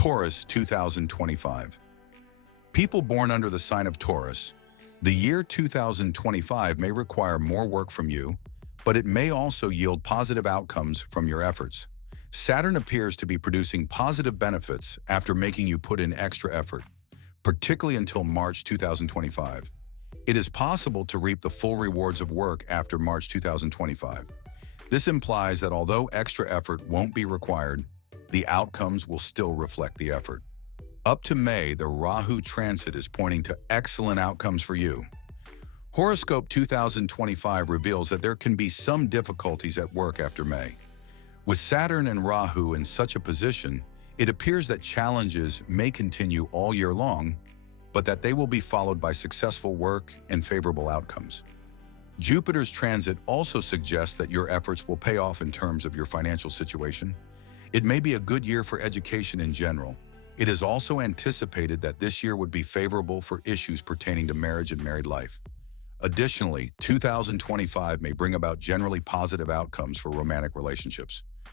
Taurus 2025. People born under the sign of Taurus, the year 2025 may require more work from you, but it may also yield positive outcomes from your efforts. Saturn appears to be producing positive benefits after making you put in extra effort, particularly until March 2025. It is possible to reap the full rewards of work after March 2025. This implies that although extra effort won't be required, the outcomes will still reflect the effort. Up to May, the Rahu transit is pointing to excellent outcomes for you. Horoscope 2025 reveals that there can be some difficulties at work after May. With Saturn and Rahu in such a position, it appears that challenges may continue all year long, but that they will be followed by successful work and favorable outcomes. Jupiter's transit also suggests that your efforts will pay off in terms of your financial situation. It may be a good year for education in general. It is also anticipated that this year would be favorable for issues pertaining to marriage and married life. Additionally, 2025 may bring about generally positive outcomes for romantic relationships.